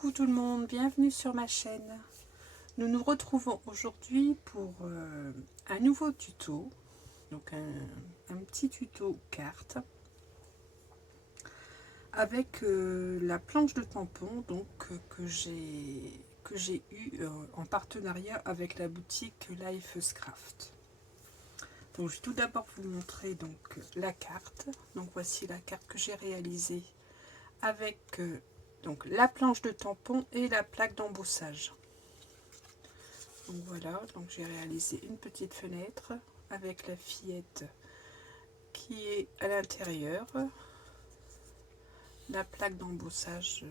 Coucou tout le monde, bienvenue sur ma chaîne. Nous nous retrouvons aujourd'hui pour un nouveau tuto, donc un petit tuto carte avec la planche de tampon donc que j'ai eu en partenariat avec la boutique Lifescraft. Donc je vais tout d'abord vous montrer donc la carte. Donc voici la carte que j'ai réalisée avec donc la planche de tampon et la plaque d'embossage. Donc voilà, donc j'ai réalisé une petite fenêtre avec la fillette qui est à l'intérieur. La plaque d'embossage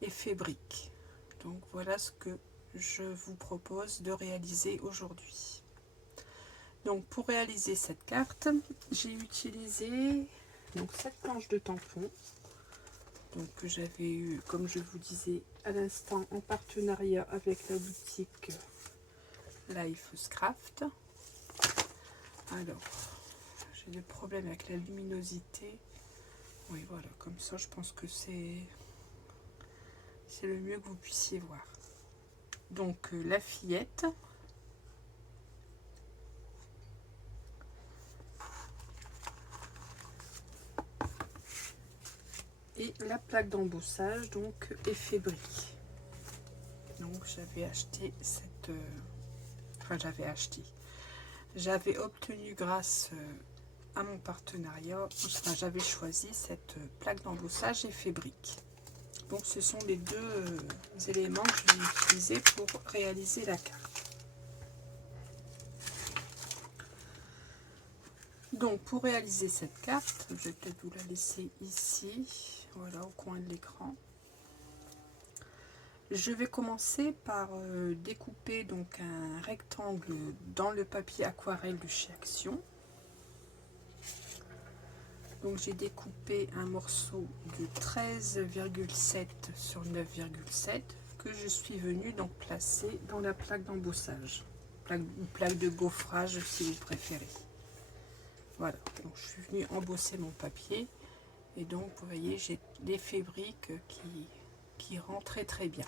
effet brique. Donc voilà ce que je vous propose de réaliser aujourd'hui. Donc pour réaliser cette carte, j'ai utilisé donc cette planche de tampon. Donc que j'avais eu, comme je vous disais à l'instant, en partenariat avec la boutique Lifescraft. Alors, j'ai des problèmes avec la luminosité. Oui, voilà, comme ça, je pense que c'est le mieux que vous puissiez voir. Donc, la fillette. Et la plaque d'embossage, donc effet brique. Donc, j'avais acheté cette... J'avais obtenu grâce à mon partenariat, j'avais choisi cette plaque d'embossage effet brique. Donc ce sont les deux éléments que je vais utiliser pour réaliser la carte. Donc pour réaliser cette carte, je vais peut-être vous la laisser ici, voilà, au coin de l'écran. Je vais commencer par découper donc un rectangle dans le papier aquarelle de chez Action. Donc j'ai découpé un morceau de 13,7 sur 9,7 que je suis venue donc placer dans la plaque d'embossage, plaque de gaufrage si vous préférez. Voilà, donc je suis venue embosser mon papier et donc vous voyez j'ai l'effet brique qui rend très bien.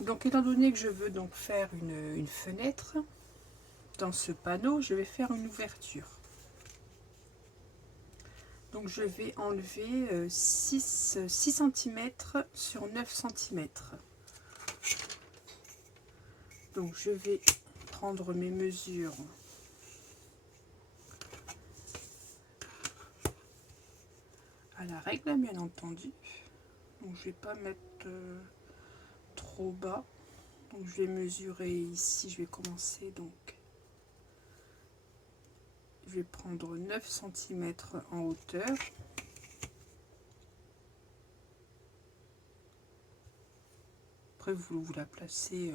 Donc étant donné que je veux donc faire une fenêtre, dans ce panneau je vais faire une ouverture. Donc je vais enlever 6 cm sur 9 cm. Donc je vais prendre mes mesures à la règle bien entendu. Donc je vais pas mettre trop bas. Donc je vais mesurer ici, je vais commencer donc. Je vais prendre 9 cm en hauteur. Après vous la placez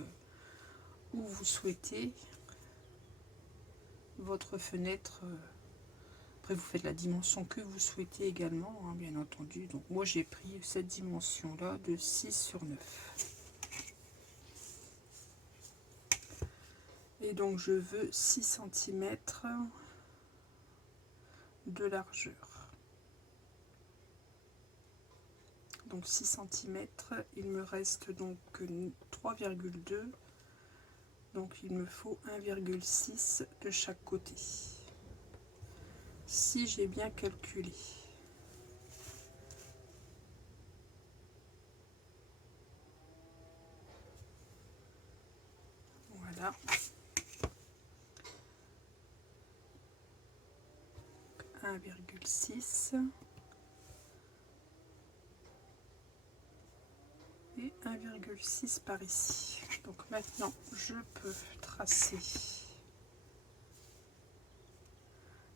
où vous souhaitez votre fenêtre. Après vous faites la dimension que vous souhaitez également, hein, bien entendu. Donc moi j'ai pris cette dimension là de 6 sur 9. Et donc je veux 6 cm de largeur. Donc 6 cm, il me reste donc 3,2. Donc il me faut 1,6 de chaque côté. Si j'ai bien calculé. Voilà. 1,6 et 1,6 par ici. Donc maintenant je peux tracer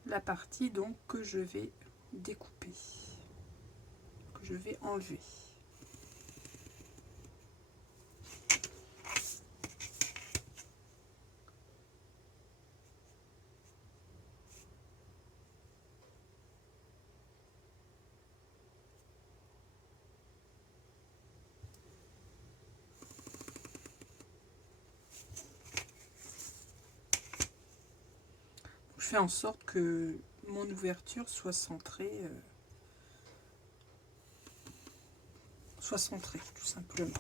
la partie donc que je vais découper, que je vais enlever. Je fais en sorte que mon ouverture soit centrée soit centré, tout simplement.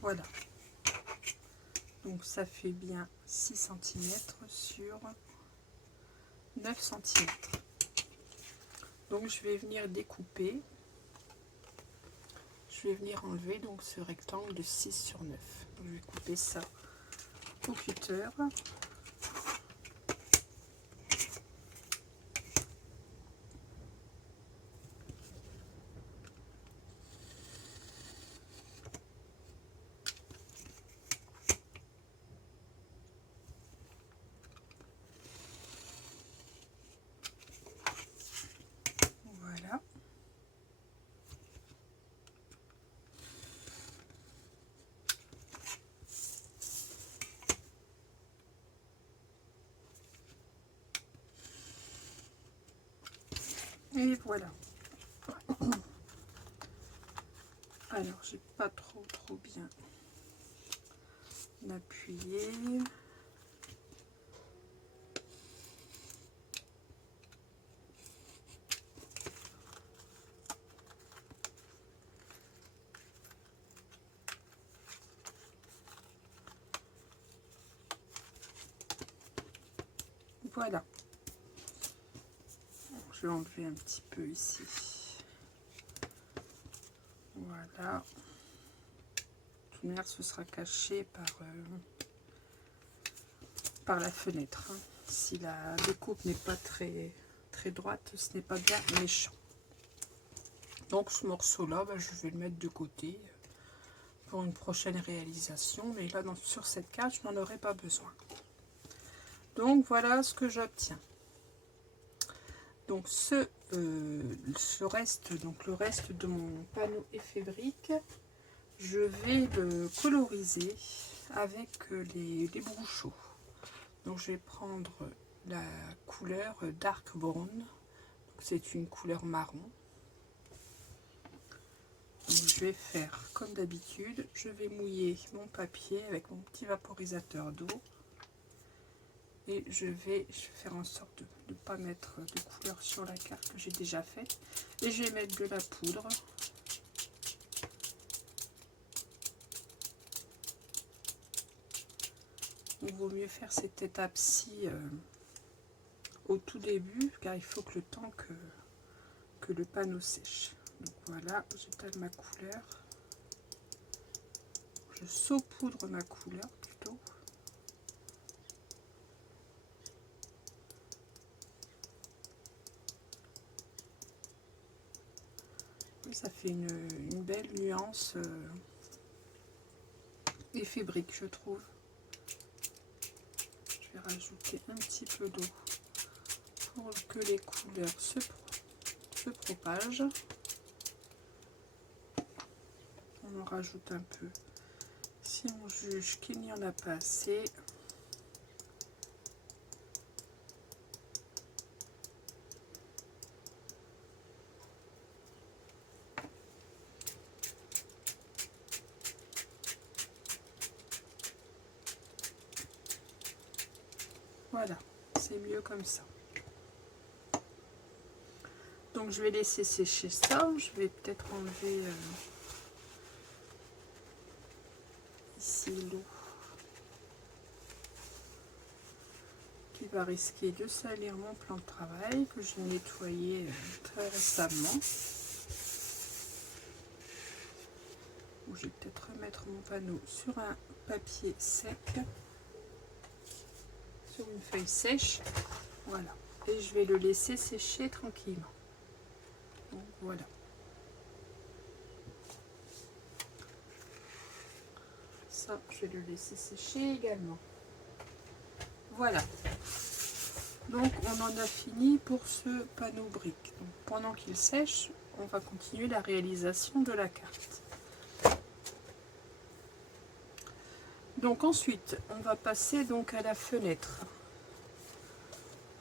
Voilà. Donc ça fait bien 6 cm sur 9 cm. Donc je vais venir découper. Je vais venir enlever donc ce rectangle de 6 sur 9. Donc, je vais couper ça au cutter. Voilà. Et voilà. Alors, j'ai pas trop bien appuyé. Voilà. Je vais enlever un petit peu ici. Voilà. De toute manière, ce sera caché par la fenêtre. Hein. Si la découpe n'est pas très droite, ce n'est pas bien méchant. Donc ce morceau-là, je vais le mettre de côté pour une prochaine réalisation. Mais là, sur cette carte, je n'en aurai pas besoin. Donc voilà ce que j'obtiens. Donc le reste de mon panneau éphébrique, je vais le coloriser avec les brouchons. Donc je vais prendre la couleur Dark Brown, c'est une couleur marron. Donc je vais faire comme d'habitude, je vais mouiller mon papier avec mon petit vaporisateur d'eau. Et je vais faire en sorte de ne pas mettre de couleur sur la carte que j'ai déjà faite. Et je vais mettre de la poudre. Il vaut mieux faire cette étape-ci au tout début, car il faut que le temps que le panneau sèche. Donc voilà, j'étale ma couleur. Je saupoudre ma couleur plutôt. Ça fait une belle nuance éphébrique, je trouve. Je vais rajouter un petit peu d'eau pour que les couleurs se propagent. On en rajoute un peu si on juge qu'il n'y en a pas assez. Voilà, c'est mieux comme ça. Donc je vais laisser sécher ça. Je vais peut-être enlever ici l'eau qui va risquer de salir mon plan de travail que j'ai nettoyé très récemment. Je vais peut-être remettre mon panneau sur un papier sec, sur une feuille sèche. Voilà. Et je vais le laisser sécher tranquillement. Donc voilà. Ça, je vais le laisser sécher également. Voilà. Donc on en a fini pour ce panneau brique. Donc, pendant qu'il sèche, on va continuer la réalisation de la carte. Donc ensuite, on va passer donc à la fenêtre.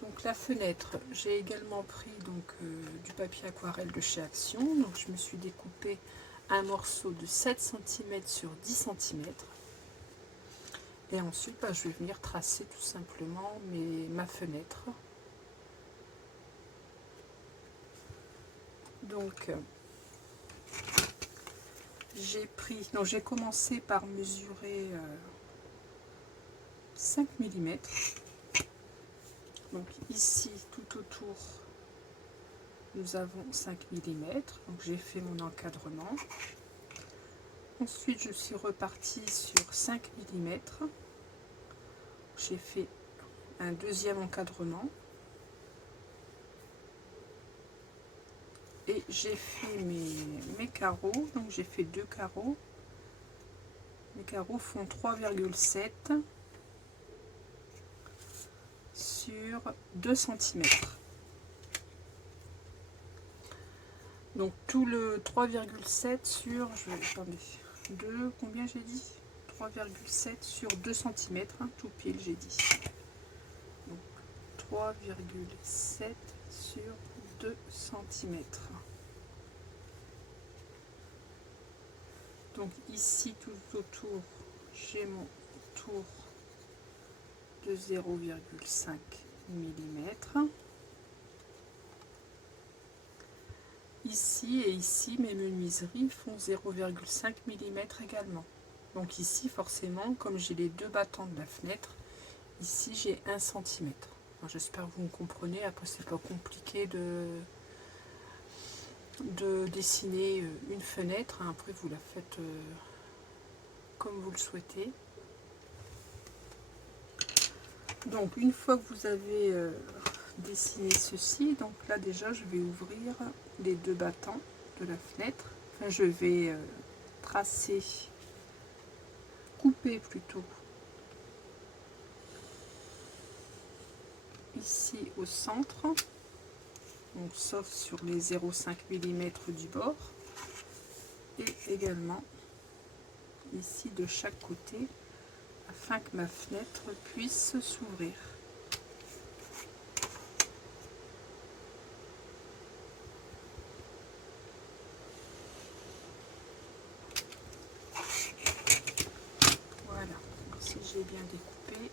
Donc la fenêtre, j'ai également pris du papier aquarelle de chez Action. Donc je me suis découpé un morceau de 7 cm sur 10 cm. Et ensuite, je vais venir tracer tout simplement ma fenêtre. Donc j'ai commencé par mesurer 5 mm. Donc ici tout autour nous avons 5 mm. Donc j'ai fait mon encadrement. Ensuite je suis repartie sur 5 mm. J'ai fait un deuxième encadrement. Et j'ai fait mes carreaux. Donc j'ai fait 2 carreaux. Mes carreaux font 3,7 sur 2 cm. Donc tout le 3,7 sur, attendez, 2, combien j'ai dit, 3,7 sur 2 cm, hein, tout pile j'ai dit. Donc 3,7 sur 2 cm. Donc ici tout autour, j'ai mon tour de 0,5 mm. Ici et ici, mes menuiseries font 0,5 mm également. Donc ici, forcément, comme j'ai les deux battants de la fenêtre, ici j'ai 1 cm. J'espère que vous me comprenez. Après, c'est pas compliqué de dessiner une fenêtre. Après, vous la faites comme vous le souhaitez. Donc, une fois que vous avez dessiné ceci, donc là déjà, je vais ouvrir les deux battants de la fenêtre. Enfin, je vais tracer, couper plutôt, ici au centre, donc sauf sur les 0,5 mm du bord, et également ici de chaque côté, afin que ma fenêtre puisse s'ouvrir. Voilà, si j'ai bien découpé.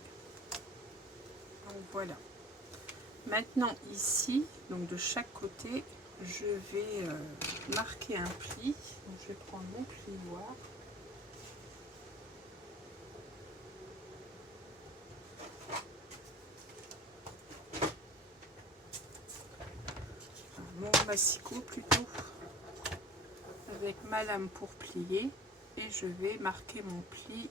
Donc voilà. Maintenant ici, donc de chaque côté, je vais marquer un pli. Donc je vais prendre mon plioir. Mon massicot plutôt, avec ma lame pour plier, et je vais marquer mon pli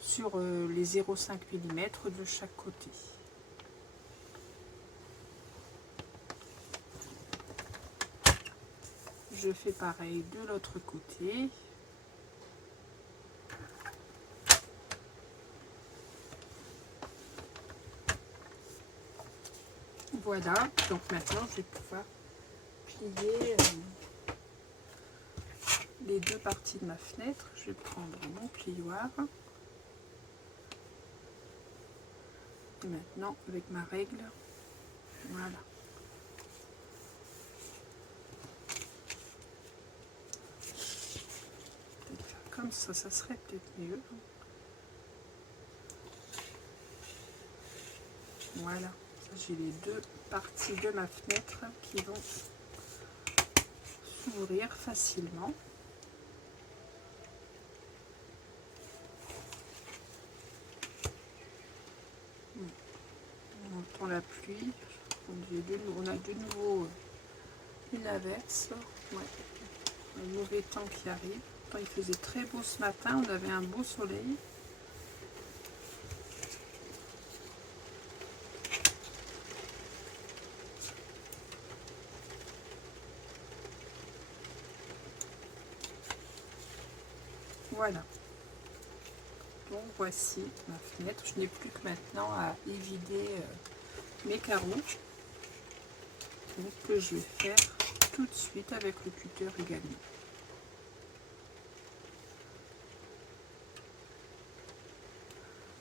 sur les 0,5 mm de chaque côté. Je fais pareil de l'autre côté. Voilà, donc maintenant je vais pouvoir plier les deux parties de ma fenêtre. Je vais prendre mon plioir. Et maintenant, avec ma règle, voilà. Peut-être faire comme ça serait peut-être mieux. Voilà, j'ai les deux parties de ma fenêtre qui vont s'ouvrir facilement. On entend la pluie. On a de nouveau une averse. Ouais. Un mauvais temps qui arrive. Il faisait très beau ce matin, on avait un beau soleil. Voilà. Donc voici ma fenêtre. Je n'ai plus que maintenant à évider mes carreaux. Donc que je vais faire tout de suite avec le cutter également.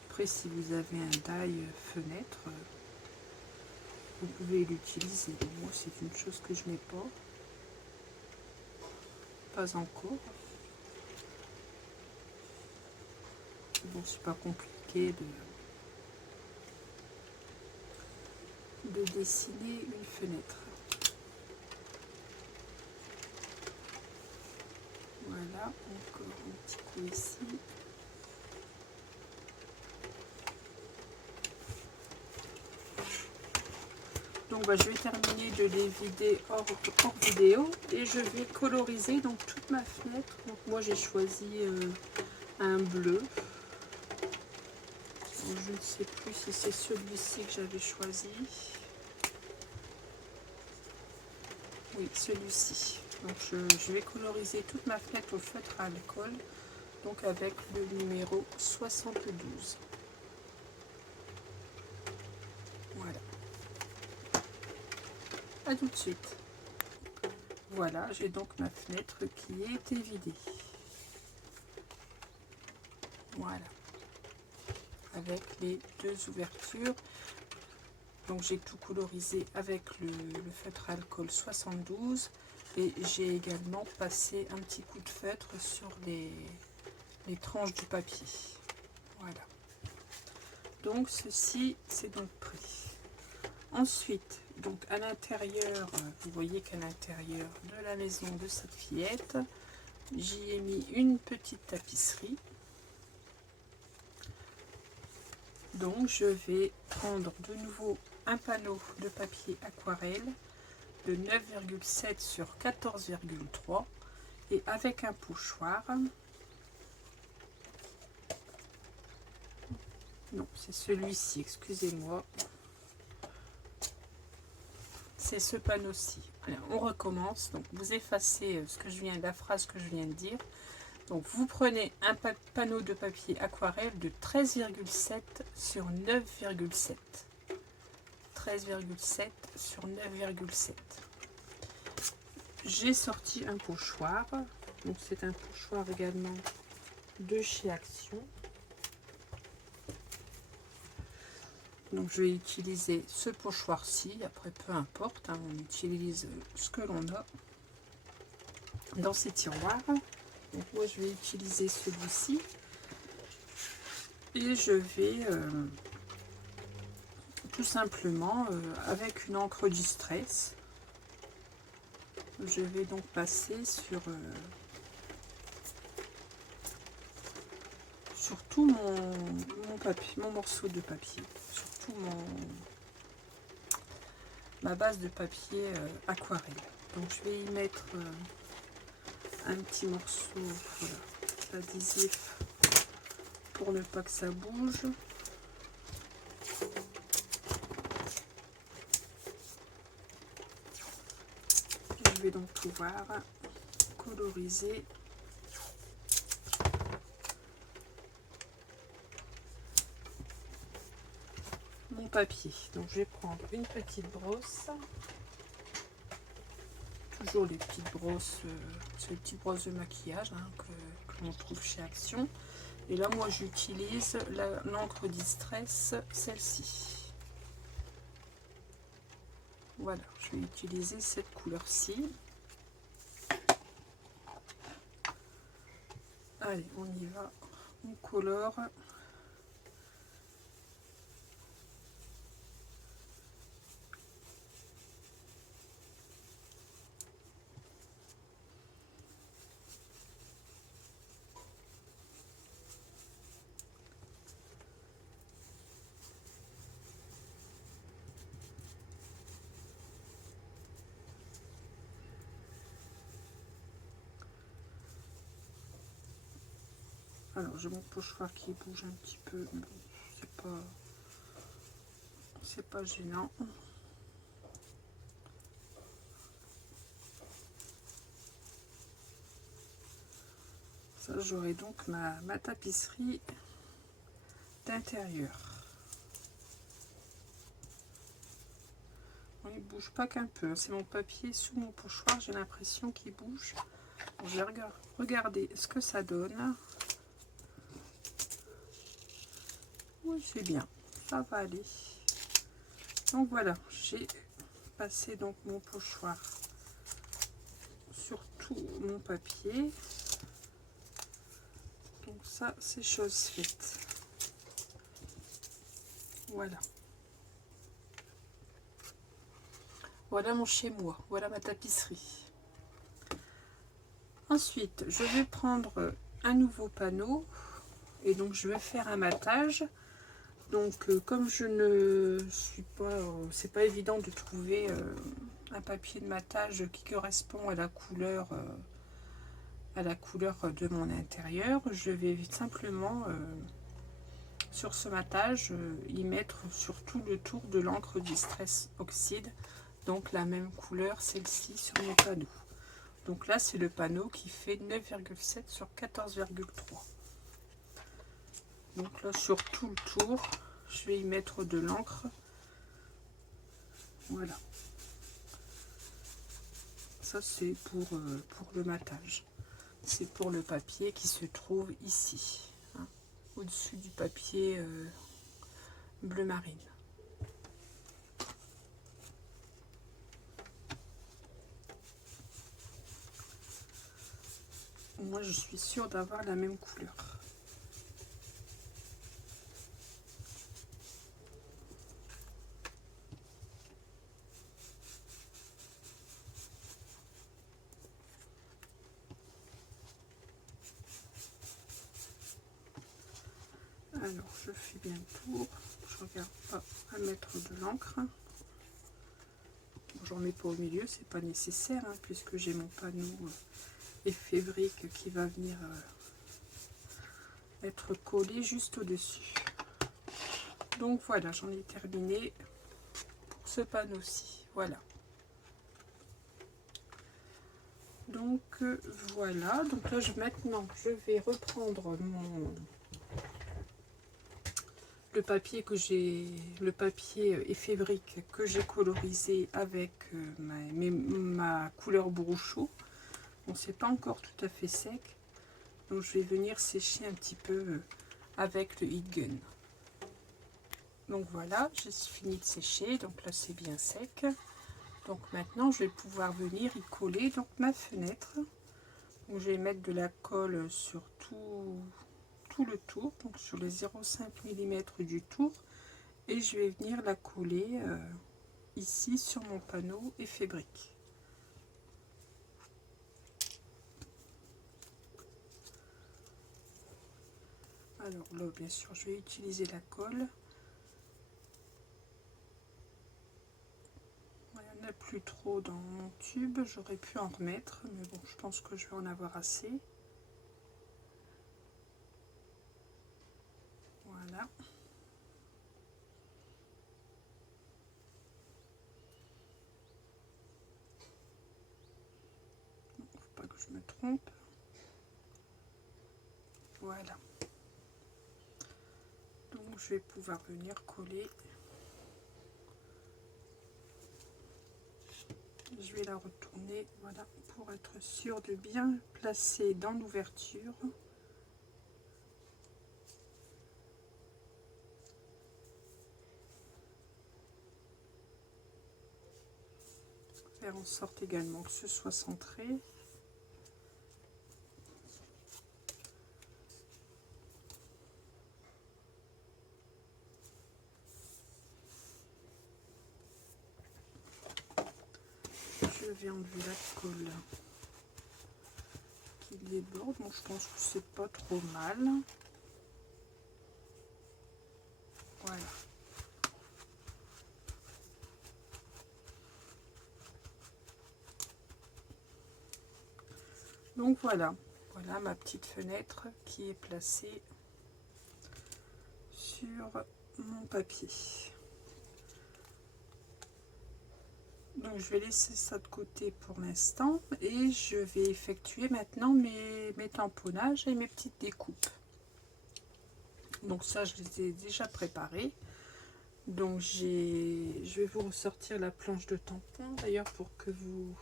Après, si vous avez un die fenêtre, vous pouvez l'utiliser. Moi, c'est une chose que je n'ai pas encore. Bon, c'est pas compliqué de dessiner une fenêtre. Voilà, encore un petit peu ici. Donc je vais terminer de les vider hors vidéo et je vais coloriser donc toute ma fenêtre. Donc moi j'ai choisi un bleu. Donc, je ne sais plus si c'est celui-ci que j'avais choisi. Oui, celui-ci. Donc je vais coloriser toute ma fenêtre au feutre à alcool, donc avec le numéro 72. Voilà. À tout de suite. Voilà, j'ai donc ma fenêtre qui a été vidée. Voilà. Avec les deux ouvertures. Donc j'ai tout colorisé avec le feutre alcool 72 et j'ai également passé un petit coup de feutre sur les tranches du papier. Voilà. Donc ceci c'est donc prêt. Ensuite, donc à l'intérieur, vous voyez qu'à l'intérieur de la maison de cette fillette, j'y ai mis une petite tapisserie. Donc je vais prendre de nouveau un panneau de papier aquarelle de 9,7 sur 14,3 et avec un pochoir. Non, c'est celui-ci, excusez-moi. C'est ce panneau-ci. On recommence. Donc vous effacez la phrase que je viens de dire. Donc vous prenez un panneau de papier aquarelle de 13,7 sur 9,7. 13,7 sur 9,7. J'ai sorti un pochoir. Donc c'est un pochoir également de chez Action. Donc je vais utiliser ce pochoir-ci. Après peu importe, hein, on utilise ce que l'on a dans ces tiroirs. Donc moi je vais utiliser celui-ci. Et je vais tout simplement avec une encre Distress, je vais donc passer sur tout mon papier, mon morceau de papier, sur tout ma base de papier aquarelle. Donc je vais y mettre un petit morceau d'adhésif pour ne pas que ça bouge. Je vais donc pouvoir coloriser mon papier. Donc je vais prendre une petite brosse, toujours les petites brosses, c'est les petites brosses de maquillage hein, que l'on trouve chez Action. Et là moi j'utilise l'encre Distress, celle-ci. Voilà, je vais utiliser cette couleur-ci. Allez, on y va, on colore. Alors j'ai mon pochoir qui bouge un petit peu, bon, c'est pas gênant. Ça, j'aurai donc ma tapisserie d'intérieur. On ne bouge pas qu'un peu, c'est mon papier sous mon pochoir, j'ai l'impression qu'il bouge. Je vais regarder ce que ça donne. Oui, c'est bien, ça va aller. Donc voilà, j'ai passé donc mon pochoir sur tout mon papier. Donc ça, c'est chose faite. Voilà. Voilà mon chez-moi, voilà ma tapisserie. Ensuite, je vais prendre un nouveau panneau et donc je vais faire un matage. Donc comme je ne suis pas, c'est pas évident de trouver un papier de matage qui correspond à la couleur de mon intérieur, je vais simplement sur ce matage y mettre sur tout le tour de l'encre Distress Oxide, donc la même couleur, celle-ci sur mon panneau. Donc là c'est le panneau qui fait 9,7 sur 14,3. Donc là sur tout le tour je vais y mettre de l'encre. Voilà, ça c'est pour le matage. C'est pour le papier qui se trouve ici, hein, au-dessus du papier bleu marine. Moi je suis sûre d'avoir la même couleur. Alors je fais bien le tour, je regarde pas à mettre de l'encre. J'en mets pas au milieu, c'est pas nécessaire hein, puisque j'ai mon panneau éphébrique qui va venir être collé juste au dessus. Donc voilà, j'en ai terminé pour ce panneau-ci. Voilà. Donc voilà, donc là maintenant je vais reprendre le papier éphébrique que j'ai colorisé avec ma couleur brochot. Bon, c'est pas encore tout à fait sec, donc je vais venir sécher un petit peu avec le heat gun. Donc voilà, j'ai fini de sécher, donc là c'est bien sec. Donc maintenant je vais pouvoir venir y coller donc ma fenêtre. Donc, je vais mettre de la colle sur tout le tour, donc sur les 0,5 mm du tour, et je vais venir la coller ici sur mon panneau éphébrique. Alors là bien sûr je vais utiliser la colle. Il n'y en a plus trop dans mon tube, j'aurais pu en remettre, mais bon je pense que je vais en avoir assez. Voilà. Faut pas que je me trompe. Voilà. Donc je vais pouvoir venir coller. Je vais la retourner, voilà, pour être sûr de bien placer dans l'ouverture. Faire en sorte également que ce soit centré. Je vais enlever la colle qui déborde. Bon, je pense que c'est pas trop mal. Voilà. Donc voilà, voilà ma petite fenêtre qui est placée sur mon papier. Donc je vais laisser ça de côté pour l'instant et je vais effectuer maintenant mes tamponnages et mes petites découpes. Donc ça je les ai déjà préparés. Donc je vais vous ressortir la planche de tampon d'ailleurs pour que vous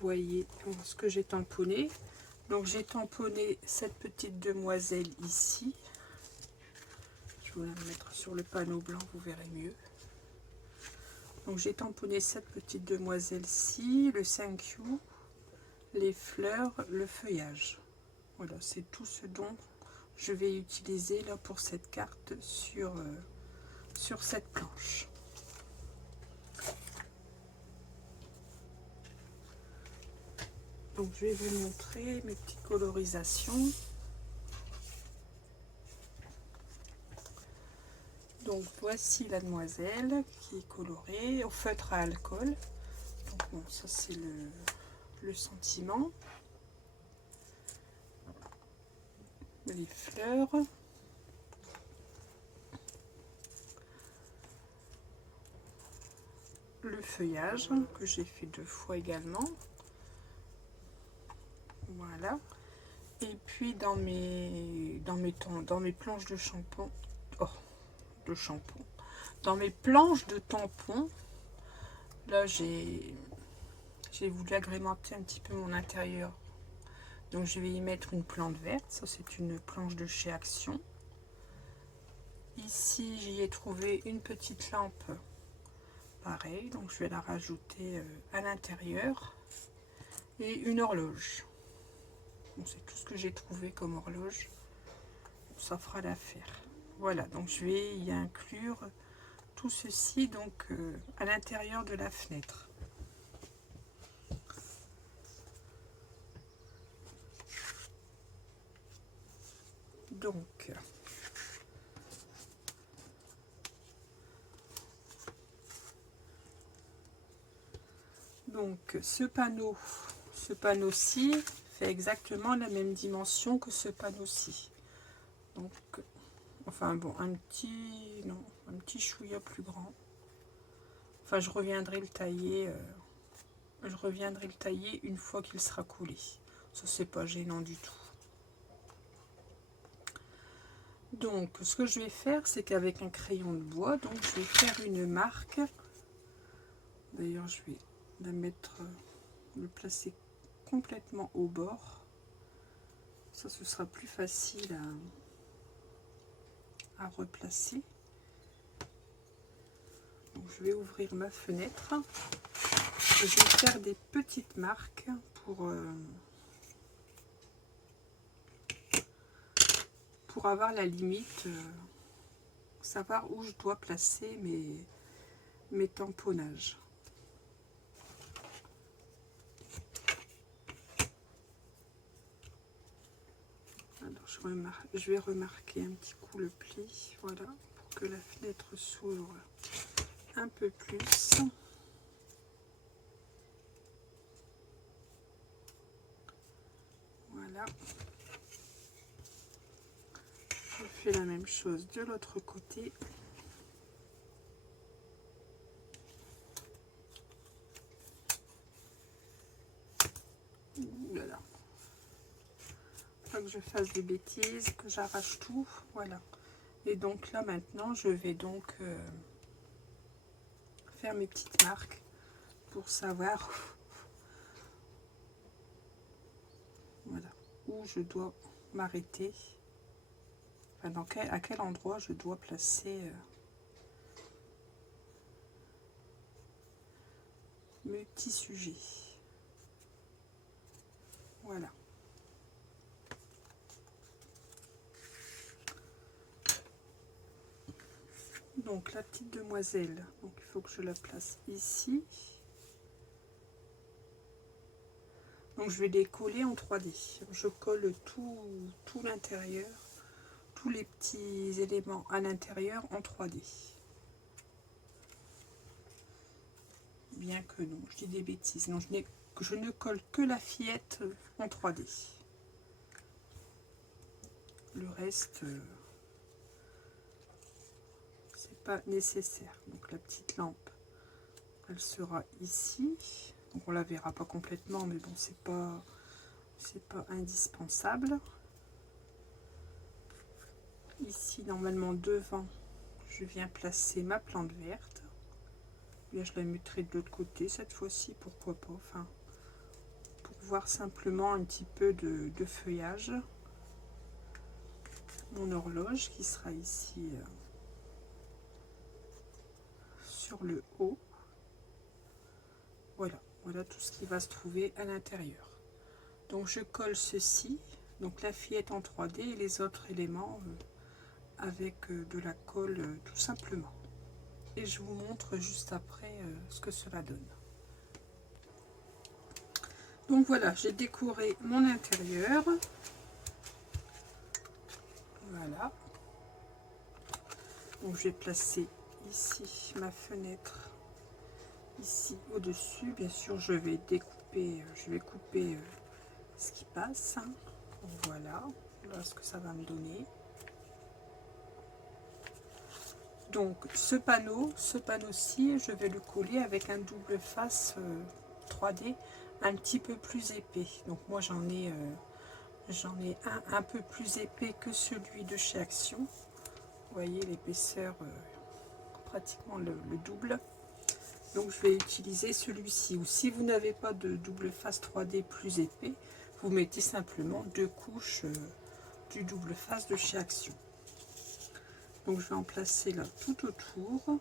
voyez ce que j'ai tamponné. Donc j'ai tamponné cette petite demoiselle ici. Je vais la mettre sur le panneau blanc, vous verrez mieux. Donc j'ai tamponné cette petite demoiselle-ci, le 5U, les fleurs, le feuillage. Voilà, c'est tout ce dont je vais utiliser là pour cette carte sur cette planche. Donc je vais vous montrer mes petites colorisations. Donc voici la demoiselle qui est colorée au feutre à alcool. Donc bon, ça c'est le sentiment. Les fleurs. Le feuillage que j'ai fait 2 fois également. Voilà. Et puis dans mes planches de shampoing, dans mes planches de tampons, là j'ai voulu agrémenter un petit peu mon intérieur. Donc je vais y mettre une plante verte, ça c'est une planche de chez Action. Ici j'y ai trouvé une petite lampe, pareil, donc je vais la rajouter à l'intérieur. Et une horloge. Bon, c'est tout ce que j'ai trouvé comme horloge. Ça fera l'affaire. Voilà, donc je vais y inclure tout ceci donc à l'intérieur de la fenêtre. Donc ce panneau-ci fait exactement la même dimension que ce panneau-ci. Donc enfin bon, un petit chouïa plus grand. Enfin je reviendrai le tailler une fois qu'il sera coulé. Ça c'est pas gênant du tout. Donc ce que je vais faire, c'est qu'avec un crayon de bois, donc je vais faire une marque. D'ailleurs je vais la mettre, le placer complètement au bord. Ça ce sera plus facile à replacer. Donc, je vais ouvrir ma fenêtre et je vais faire des petites marques pour avoir la limite, savoir où je dois placer mes tamponnages. Alors je vais remarquer un petit coup le pli, voilà, pour que la fenêtre s'ouvre un peu plus. Voilà. Je fais la même chose de l'autre côté. Voilà. Pas que je fasse des bêtises, que j'arrache tout. Voilà. Et donc là maintenant, je vais donc faire mes petites marques pour savoir voilà, où je dois m'arrêter. Enfin, à quel endroit je dois placer mes petits sujets. Voilà. Donc la petite demoiselle, donc il faut que je la place ici. Donc je vais les coller en 3D. Je colle tout l'intérieur, tous les petits éléments à l'intérieur en 3D. Bien que non, je dis des bêtises. Non, je ne colle que la fillette en 3D. Le reste, c'est pas nécessaire. Donc la petite lampe, elle sera ici. Donc on la verra pas complètement, mais bon, c'est pas indispensable. Ici, normalement devant, je viens placer ma plante verte. Bien, je la mettrai de l'autre côté cette fois-ci, pourquoi pas. Enfin, pour voir simplement un petit peu de feuillage. Mon horloge qui sera ici sur le haut. Voilà, voilà tout ce qui va se trouver à l'intérieur. Donc je colle ceci, donc la fillette en 3D et les autres éléments avec de la colle tout simplement. Et je vous montre juste après ce que cela donne. Donc voilà, j'ai décoré mon intérieur. Voilà. Donc je vais placer ici ma fenêtre, ici au-dessus. Bien sûr, je vais découper, je vais couper ce qui passe. Donc voilà, voilà ce que ça va me donner. Donc ce panneau-ci, je vais le coller avec un double face 3D un petit peu plus épais. Donc moi j'en ai un peu plus épais que celui de chez Action. Vous voyez l'épaisseur, pratiquement le double. Donc je vais utiliser celui-ci. Ou si vous n'avez pas de double face 3D plus épais, vous mettez simplement 2 couches du double face de chez Action. Donc je vais en placer là tout autour.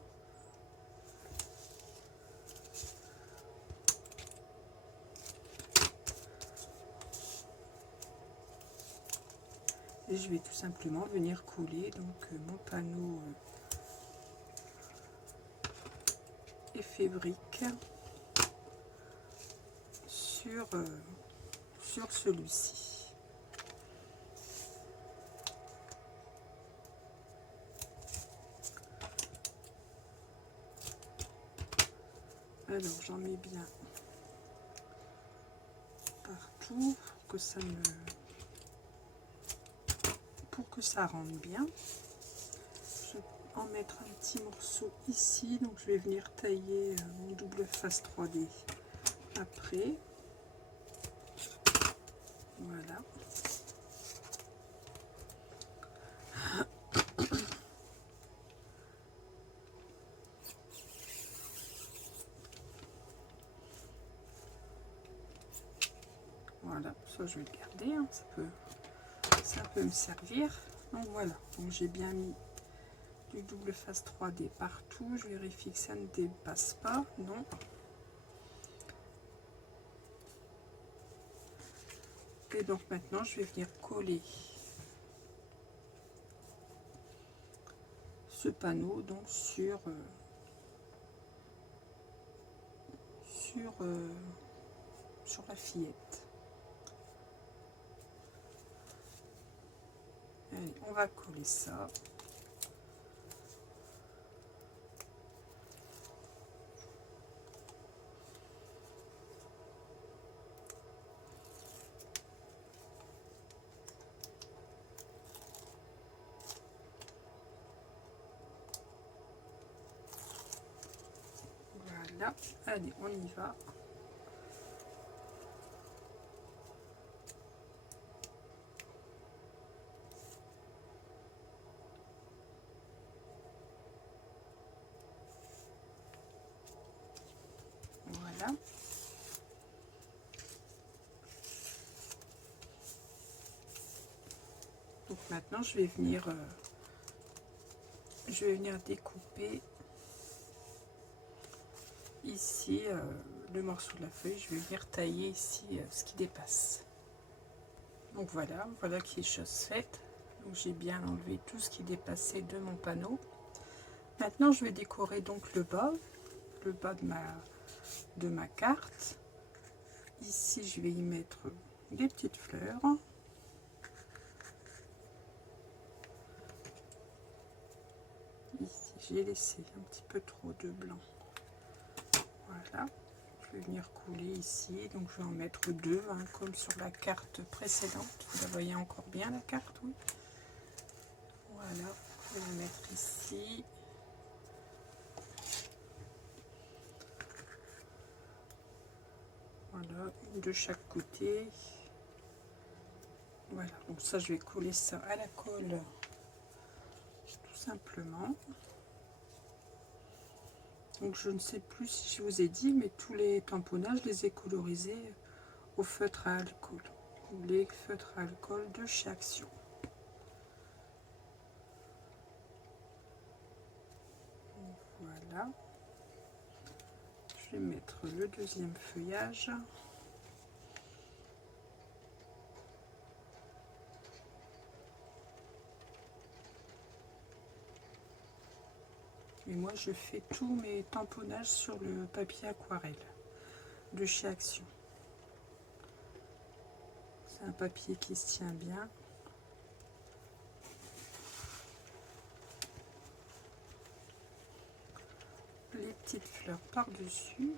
Et je vais tout simplement venir coller donc mon panneau effet brique sur celui-ci. Alors j'en mets bien partout pour que ça rentre bien. Je vais en mettre un petit morceau ici, donc je vais venir tailler mon double face 3D après. Voilà. Voilà, ça je vais le garder, hein, ça peut me servir. Donc voilà, donc j'ai bien mis du double face 3D partout. Je vérifie que ça ne dépasse pas, non. Et donc maintenant je vais venir coller ce panneau donc sur la fillette. Allez, on va coller ça. Voilà, allez, on y va. Voilà. Donc maintenant je vais venir découper ici le morceau de la feuille. Je vais venir tailler ici ce qui dépasse. Donc voilà, voilà qui est chose faite. Donc j'ai bien enlevé tout ce qui dépassait de mon panneau. Maintenant je vais décorer donc le bas de ma carte. Ici je vais y mettre des petites fleurs. Ici j'ai laissé un petit peu trop de blanc. Voilà, je vais venir couler ici, donc je vais en mettre 2 hein, comme sur la carte précédente. Vous la voyez encore bien la carte, oui. Voilà, je vais la mettre ici. Voilà, une de chaque côté. Voilà, donc ça je vais coller ça à la colle tout simplement. Donc je ne sais plus si je vous ai dit, mais tous les tamponnages, je les ai colorisés au feutre à alcool. Les feutres à alcool de chez Action. Voilà. Je vais mettre le deuxième feuillage. Et moi je fais tous mes tamponnages sur le papier aquarelle de chez Action. un papier qui se tient bien. Les petites fleurs par-dessus.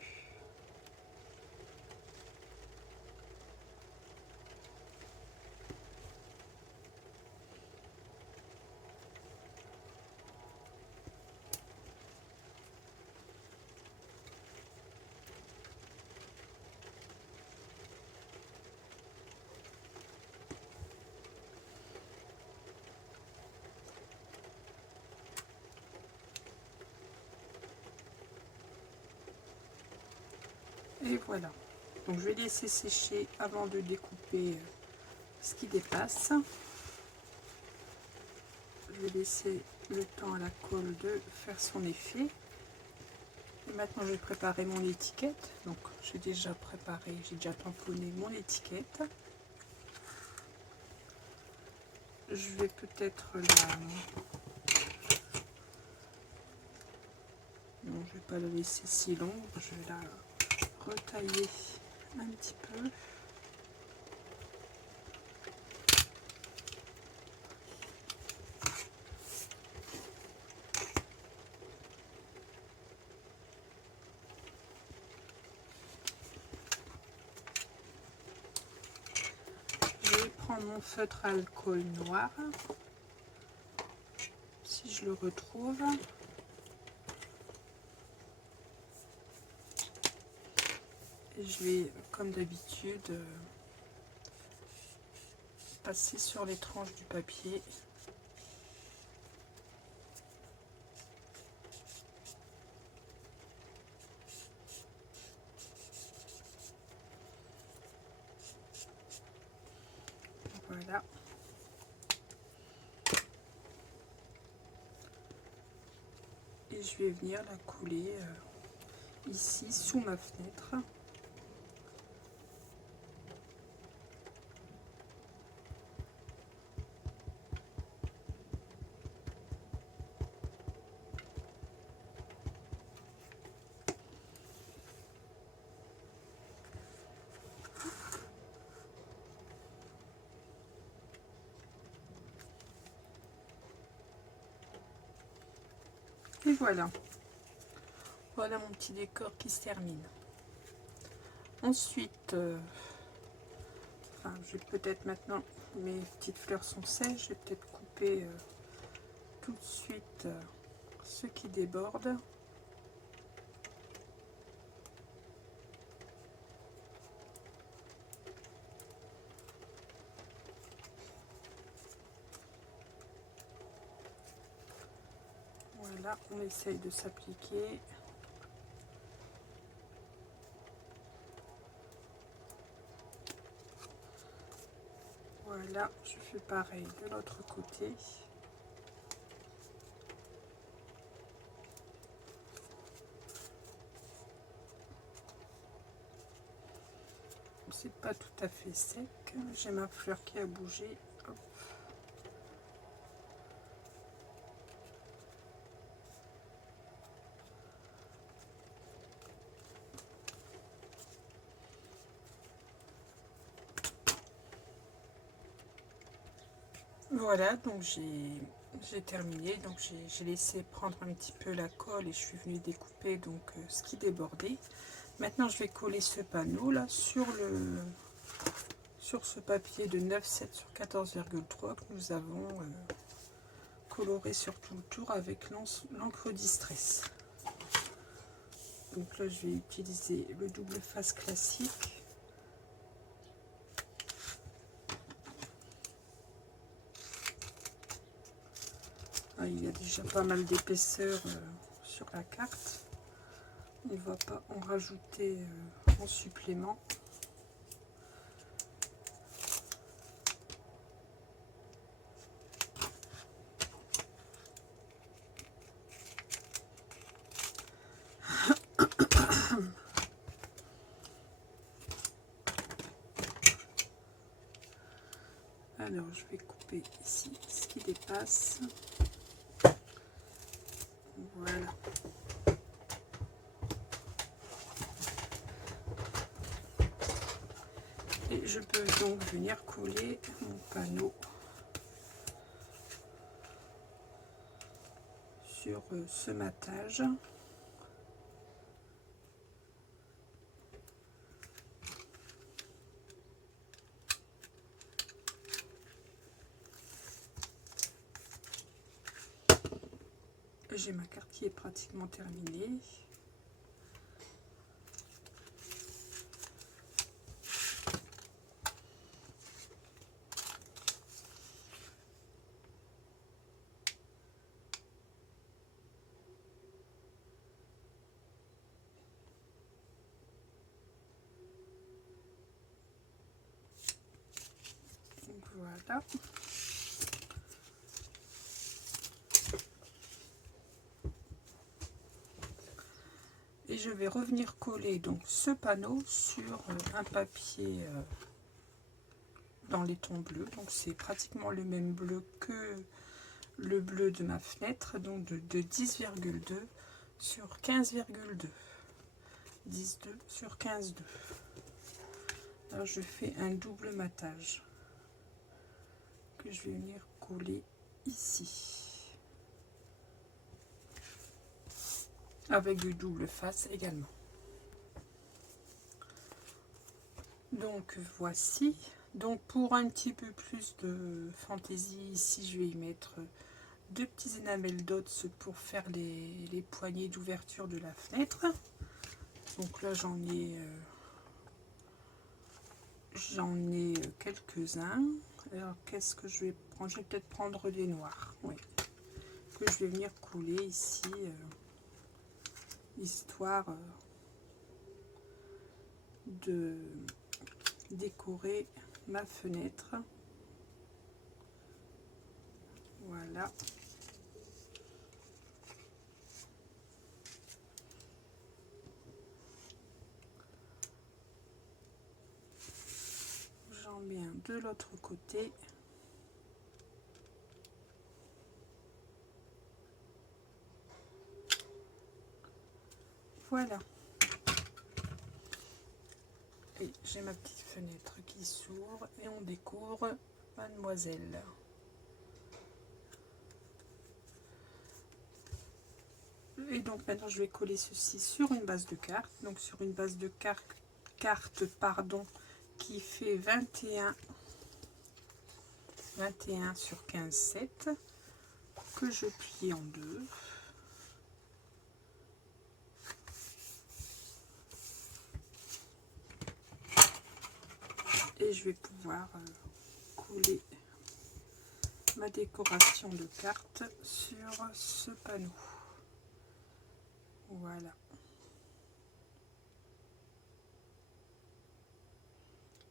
Et voilà. Donc je vais laisser sécher avant de découper ce qui dépasse. Je vais laisser le temps à la colle de faire son effet. Et maintenant je vais préparer mon étiquette. Donc j'ai déjà tamponné mon étiquette. Je vais peut-être la... Non, je vais pas la laisser si longue. Je vais la retailler un petit peu. Je vais prendre mon feutre à alcool noir, si je le retrouve. Et je vais, comme d'habitude, passer sur les tranches du papier. Voilà. Et je vais venir la coller ici sous ma fenêtre. Et voilà. Voilà mon petit décor qui se termine. Ensuite, je vais peut-être maintenant, mes petites fleurs sont sèches, je vais peut-être couper tout de suite ce qui déborde. Voilà, on essaye de s'appliquer. Voilà, je fais pareil de l'autre côté. C'est pas tout à fait sec, j'ai ma fleur qui a bougé. Hop. Voilà, donc j'ai terminé, donc j'ai laissé prendre un petit peu la colle et je suis venue découper donc ce qui débordait. Maintenant je vais coller ce panneau là sur ce papier de 9,7 sur 14,3 que nous avons coloré sur tout le tour avec l'encre Distress. Donc là je vais utiliser le double face classique. Il y a déjà pas mal d'épaisseur sur la carte. On ne va pas en rajouter en supplément. Alors je vais couper ici ce qui dépasse. Voilà. Et je peux donc venir coller mon panneau sur ce matage. J'ai ma carte qui est pratiquement terminée. Donc voilà. Et je vais revenir coller donc ce panneau sur un papier dans les tons bleus. Donc c'est pratiquement le même bleu que le bleu de ma fenêtre, donc de 10,2 sur 15,2. 10,2 sur 15,2. Alors je fais un double matage que je vais venir coller ici. Avec du double face également. Donc voici. Donc pour un petit peu plus de fantaisie, ici je vais y mettre deux petits enamels dots pour faire les poignées d'ouverture de la fenêtre. Donc là j'en ai quelques-uns. Alors qu'est-ce que je vais prendre? Je vais peut-être prendre les noirs, oui, que je vais venir couler ici. Histoire de décorer ma fenêtre. Voilà. J'en mets un de l'autre côté. Voilà. Et j'ai ma petite fenêtre qui s'ouvre et on découvre Mademoiselle. Et donc maintenant je vais coller ceci sur une base de carte. Donc sur une base de carte pardon, qui fait 21 sur 15,7 que je plie en deux. Et je vais pouvoir coller ma décoration de cartes sur ce panneau. Voilà.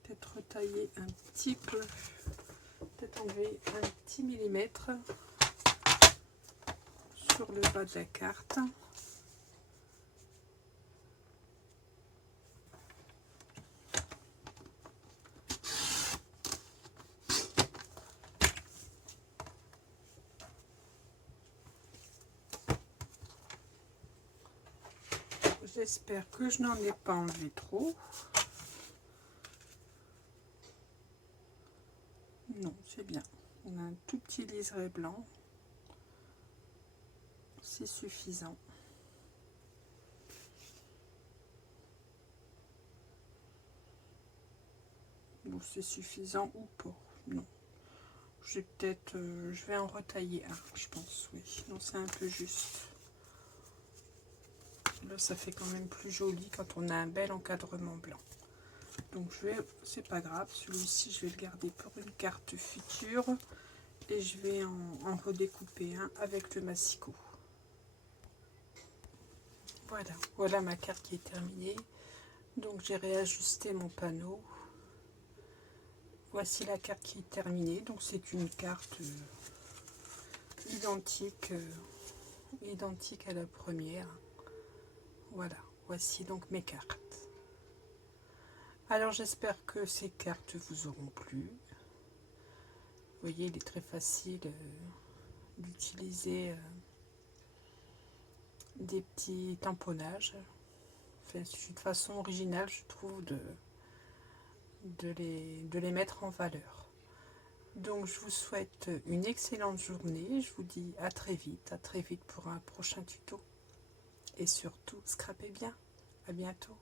Peut-être retailler un petit peu, peut-être enlever un petit millimètre sur le bas de la carte. J'espère que je n'en ai pas enlevé trop. Non, c'est bien. On a un tout petit liseré blanc. C'est suffisant. Bon, c'est suffisant ou pas? Non. Je vais en retailler un, je pense, oui. Non, c'est un peu juste. Là, ça fait quand même plus joli quand on a un bel encadrement blanc. Donc, c'est pas grave, celui-ci, je vais le garder pour une carte future. Et je vais en redécouper un avec le massicot. Voilà, voilà ma carte qui est terminée. Donc, j'ai réajusté mon panneau. Voici la carte qui est terminée. Donc, c'est une carte identique à la première. Voilà, voici donc mes cartes. Alors j'espère que ces cartes vous auront plu. Vous voyez, il est très facile d'utiliser des petits tamponnages. Enfin, c'est une façon originale, je trouve, de les mettre en valeur. Donc je vous souhaite une excellente journée, je vous dis à très vite pour un prochain tuto. Et surtout, scrapez bien. À bientôt.